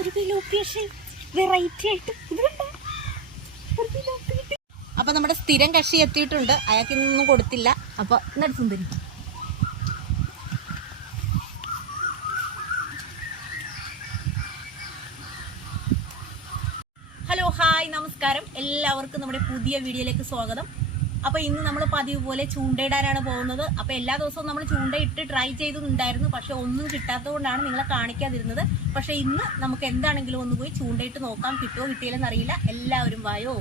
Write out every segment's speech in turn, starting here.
ഒരു പിലോപ്പി വെറൈറ്റി ആയിട്ട് അപ്പൊ നമ്മുടെ സ്ഥിരം കക്ഷി എത്തിയിട്ടുണ്ട്. അയാൾക്ക് ഇന്നൊന്നും കൊടുത്തില്ല. അപ്പൊ എന്നിട്ട് സുന്ദരി ഹലോ ഹായ് നമസ്കാരം, എല്ലാവർക്കും നമ്മുടെ പുതിയ വീഡിയോയിലേക്ക് സ്വാഗതം. അപ്പോൾ ഇന്ന് നമ്മൾ പതിവ് പോലെ ചൂണ്ടയിടാനാണ് പോകുന്നത്. അപ്പോൾ എല്ലാ ദിവസവും നമ്മൾ ചൂണ്ടയിട്ട് ട്രൈ ചെയ്തിട്ടുണ്ടായിരുന്നു, പക്ഷെ ഒന്നും കിട്ടാത്തത് കൊണ്ടാണ് നിങ്ങളെ കാണിക്കാതിരുന്നത്. പക്ഷെ ഇന്ന് നമുക്ക് എന്താണെങ്കിലും ഒന്ന് പോയി ചൂണ്ടയിട്ട് നോക്കാം. കിട്ടുമോ കിട്ടിയില്ലെന്ന് അറിയില്ല. എല്ലാവരും വായോ.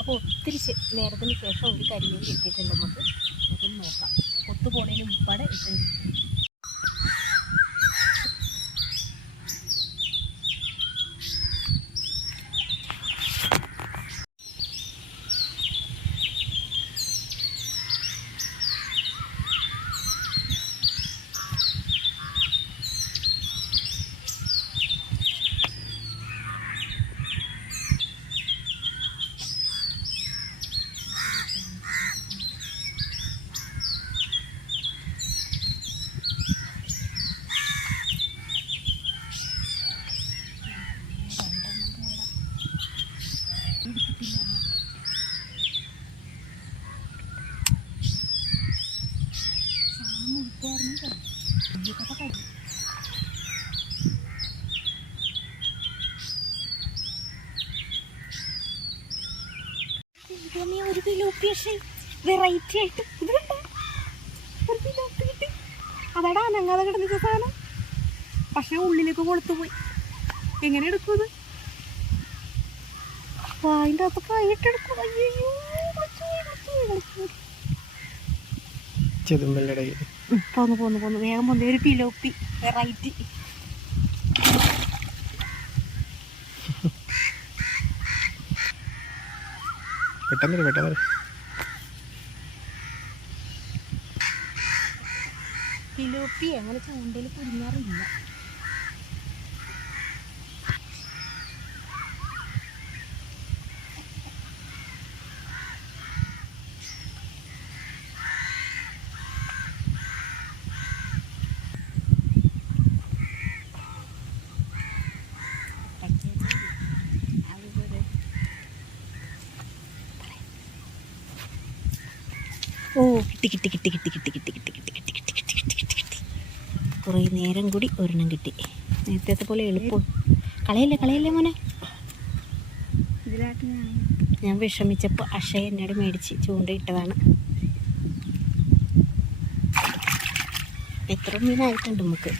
അപ്പോൾ ഒത്തിരി നേരത്തിന് ശേഷം ഒരു കരിമീൻ കിട്ടിയിട്ടുണ്ട്. നമുക്ക് അതൊന്ന് നോക്കാം. ഒത്തുപോണതിന് മുമ്പാടെ ഒരു പിലോപ്പി വെറൈറ്റി ആയിട്ട് ഒരു പിലോപ്പി കിട്ടി. അതാടാ അനങ്ങാതെ കിടന്നിട്ട സാധനം. പക്ഷെ ഉള്ളിലേക്ക് കൊളുത്തുപോയി. എങ്ങനെ എടുക്കും ഇത്? അതിൻ്റെ അകത്ത് കൈയിട്ടെടുക്കും. അയ്യോ പോന്നു വേഗം പോന്നു. ഒരു പിലോപ്പി വെറൈറ്റി. പെട്ടെന്ന് പിലോപ്പി അങ്ങനെ ചൂണ്ടയിൽ കുരുങ്ങാറില്ല. ഓ കിട്ടി. കുറേ നേരം കൂടി ഒരെണ്ണം കിട്ടി. നേരത്തെ പോലെ എളുപ്പം. കളയല്ലേ മോനെ. ഞാൻ വിഷമിച്ചപ്പോൾ അക്ഷയ എന്നോട് മേടിച്ച് ചൂണ്ടയിട്ടതാണ്. എത്ര മീനായിട്ടുണ്ട് നമുക്ക്.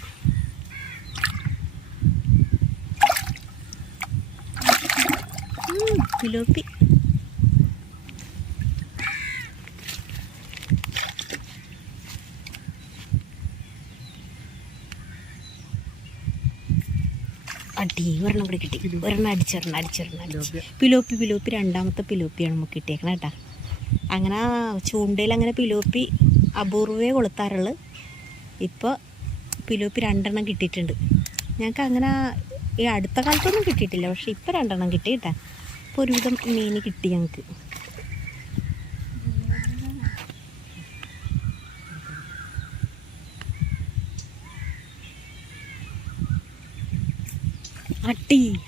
പിലോപ്പി ഒരെണ്ണം കൂടെ കിട്ടി. ഒരെണ്ണം അടിച്ചൊരെണ്ണം. പിലോപ്പി രണ്ടാമത്തെ പിലോപ്പിയാണ് നമുക്ക് കിട്ടിയേക്കണം കേട്ടോ. അങ്ങനെ ചൂണ്ടയിൽ അങ്ങനെ പിലോപ്പി അപൂർവേ കൊളുത്താറുള്ളു. ഇപ്പോൾ പിലോപ്പി 2 കിട്ടിയിട്ടുണ്ട് ഞങ്ങൾക്ക്. അങ്ങനെ ഈ അടുത്ത കാലത്തൊന്നും കിട്ടിയിട്ടില്ല, പക്ഷെ ഇപ്പോൾ 2 കിട്ടി കേട്ടോ. ഇപ്പോൾ ഒരുവിധം മീൻ കിട്ടി ഞങ്ങൾക്ക്.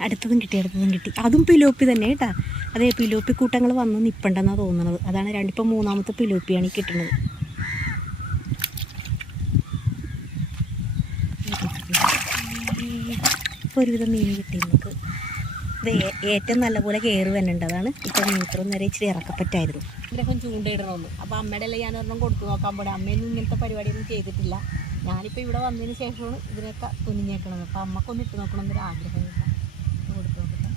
അടുത്തതും കിട്ടി. അതും പിലോപ്പി തന്നെ കേട്ടാ. അതെ, പിലോപ്പി കൂട്ടങ്ങൾ വന്ന് നിൽപ്പണ്ടെന്നാണ് തോന്നുന്നത്. അതാണ് ഇപ്പം 3ാമത്തെ പിലോപ്പിയാണ് ഈ കിട്ടുന്നത്. ഒരുവിധം മീൻ കിട്ടി നമുക്ക്. ഇത് ഏറ്റവും നല്ലപോലെ കയറി വന്നിട്ടുണ്ട്. അതാണ് ഇപ്പം മീറ്ററും നേരെ ഇച്ചിരി ഇറക്കപ്പറ്റായിരുന്നു. ഇതിനൊക്കെ ചൂണ്ടയിടണമെന്ന്. അപ്പോൾ അമ്മയുടെ എല്ലാം ഞാൻ ഒരെണ്ണം കൊടുത്തു നോക്കാൻ പോടെ. അമ്മയൊന്നും ഇങ്ങനത്തെ പരിപാടിയൊന്നും ചെയ്തിട്ടില്ല. ഞാനിപ്പോൾ ഇവിടെ വന്നതിന് ശേഷമാണ് ഇതിനൊക്കെ തുനിഞ്ഞേക്കണത്. അപ്പോൾ അമ്മക്കൊന്ന് ഇട്ട് നോക്കണം എന്നൊരു ആഗ്രഹം കൊടുത്തു നോക്കട്ടെ.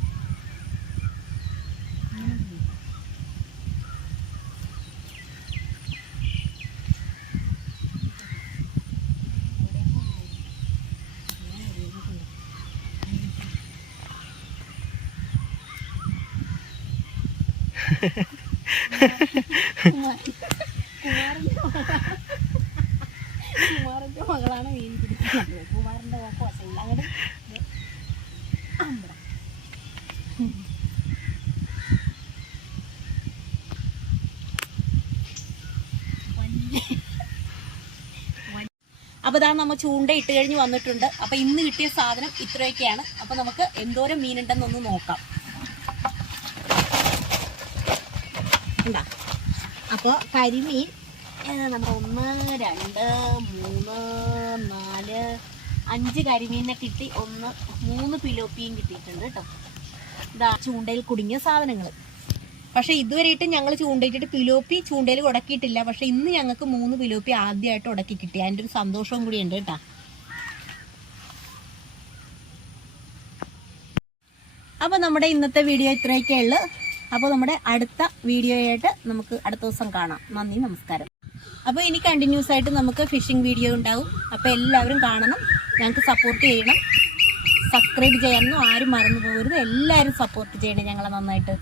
കുമാരൻ്റെ മകളാണ് മീൻ പിടിക്കുന്നത്. കുമാരൻ്റെ കോശമില്ല അങ്ങോട്ട് അപ്പോൾ ഇതാ നമ്മൾ ചൂണ്ട ഇട്ട് കഴിഞ്ഞ് വന്നിട്ടുണ്ട്. അപ്പോൾ ഇന്ന് കിട്ടിയ സാധനം ഇത്രയൊക്കെയാണ്. അപ്പോൾ നമുക്ക് എന്തോരം മീനുണ്ടെന്നൊന്ന് നോക്കാം. ഉണ്ടാ അപ്പോൾ കരിമീൻ നമ്മൾ 1 2 3 4 5 കരിമീനെ കിട്ടി. 3 പിലോപ്പിയും കിട്ടിയിട്ടുണ്ട് കേട്ടോ. ഇതാ ചൂണ്ടയിൽ കുടുങ്ങിയ സാധനങ്ങൾ. പക്ഷേ ഇതുവരെയായിട്ട് ഞങ്ങൾ ചൂണ്ടയിട്ടിട്ട് പിലോപ്പി ചൂണ്ടയിൽ ഉടക്കിയിട്ടില്ല. പക്ഷേ ഇന്ന് ഞങ്ങൾക്ക് 3 പിലോപ്പി ആദ്യമായിട്ട് ഉടക്കി കിട്ടി. അതിൻ്റെ ഒരു സന്തോഷവും കൂടി ഉണ്ട് കേട്ടോ. അപ്പോൾ നമ്മുടെ ഇന്നത്തെ വീഡിയോ ഇത്രയൊക്കെ ഉള്ളു. അപ്പോൾ നമ്മുടെ അടുത്ത വീഡിയോയായിട്ട് നമുക്ക് അടുത്ത ദിവസം കാണാം. നന്ദി, നമസ്കാരം. അപ്പോൾ ഇനി കണ്ടിന്യൂസ് ആയിട്ട് നമുക്ക് ഫിഷിംഗ് വീഡിയോ ഉണ്ടാവും. അപ്പോൾ എല്ലാവരും കാണണം, ഞങ്ങൾക്ക് സപ്പോർട്ട് ചെയ്യണം. സബ്സ്ക്രൈബ് ചെയ്യാനൊന്നും ആരും മറന്നു പോകരുത്. എല്ലാവരും സപ്പോർട്ട് ചെയ്യണേ ഞങ്ങളെ നന്നായിട്ട്.